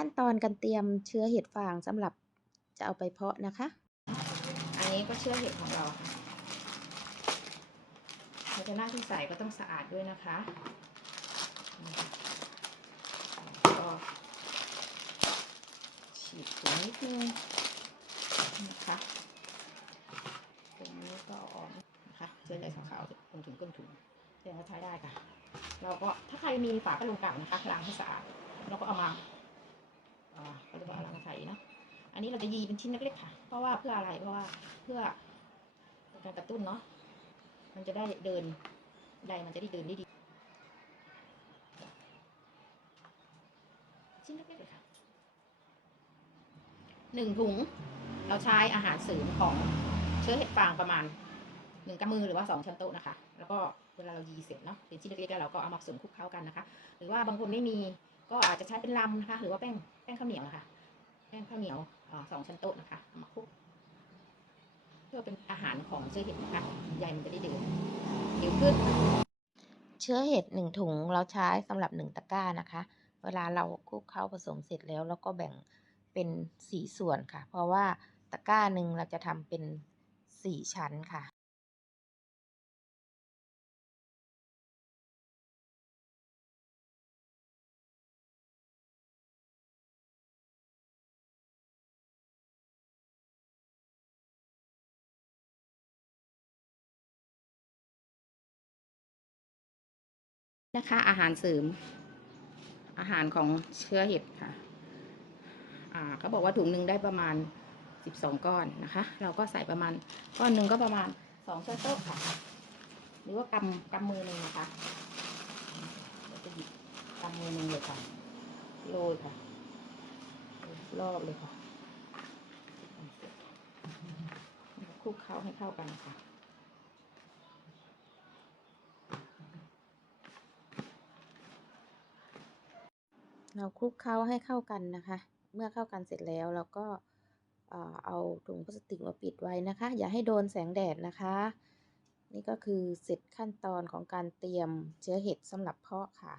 ขั้นตอนการเตรียมเชื้อเห็ดฟางสำหรับจะเอาไปเพาะนะคะ อันนี้ก็เชื้อเห็ดของเราภาชนะที่ใส่ก็ต้องสะอาดด้วยนะคะก็ฉีดถุงนิดนึงนะคะตรงนี้ก็อาออกนะคะเชื้อใยขาวๆตรงถึงก้นถุงแสดงว่าใช้ได้ค่ะ เราก็ถ้าใครมีฝาพัดลมเก่านะคะล้างให้สะอาดแล้วก็เอามา เขาเรียกว่าอะไรมาใส่เนาะอันนี้เราจะยีเป็นชิ้นเล็กๆค่ะ เพราะว่าเพื่ออะไรเพราะว่าเพื่อการกระตุ้นเนาะมันจะได้เดินใดมันจะได้เดินได้ดี ชิ้นเล็กๆเลยค่ะหนึ่งถุงเราใช้อาหารเสริมของเชื้อเห็ดฟางประมาณหนึ่งกำมือหรือว่าสองช้อนโต๊ะนะคะ แล้วก็เวลาเรายีเสร็จเนาะเป็นชิ้นเล็กๆแล้วเราก็เอามาผสมคลุกเคล้ากันนะคะ หรือว่าบางคนไม่มี ก็อาจจะใช้เป็นลำนะคะ หรือว่าแป้งแป้งข้าวเหนียวนะคะ แป้งข้าวเหนียวอสองชั้นโต๊ะนะคะเอามาคลุกเพื่อเป็นอาหารของเชื้อเห็ดนะคะใยมันจะได้เดือดเดี๋ยวขึ้นเชื้อเห็ดหนึ่งถุงเราใช้สำหรับหนึ่งตะกร้านะคะ เวลาเราคลุกเคล้าผสมเสร็จแล้วเราก็แบ่งเป็นสี่ส่วนค่ะ เพราะว่าตะกร้าหนึ่งเราจะทำเป็นสี่ชั้นค่ะ นะคะ อาหารเสริม อาหารของเชื้อเห็ดค่ะอ่าเขาบอกว่าถุงหนึ่งได้ประมาณสิบสองก้อนนะคะ เราก็ใส่ประมาณก้อนหนึ่งก็ประมาณสองช้อนโต๊ะค่ะ หรือว่ากำกำมือหนึ่งนะคะเราจะหยิบกำมือหนึ่งเลยค่ะโรยค่ะรอบเลยค่ะคลุกเคล้าให้เข้ากันค่ะ เราคลุกเคล้าให้เข้ากันนะคะ เมื่อเข้ากันเสร็จแล้วเราก็เอ่อเอาถุงพลาสติกมาปิดไว้นะคะ อย่าให้โดนแสงแดดนะคะ นี่ก็คือเสร็จขั้นตอนของการเตรียมเชื้อเห็ดสำหรับเพาะค่ะ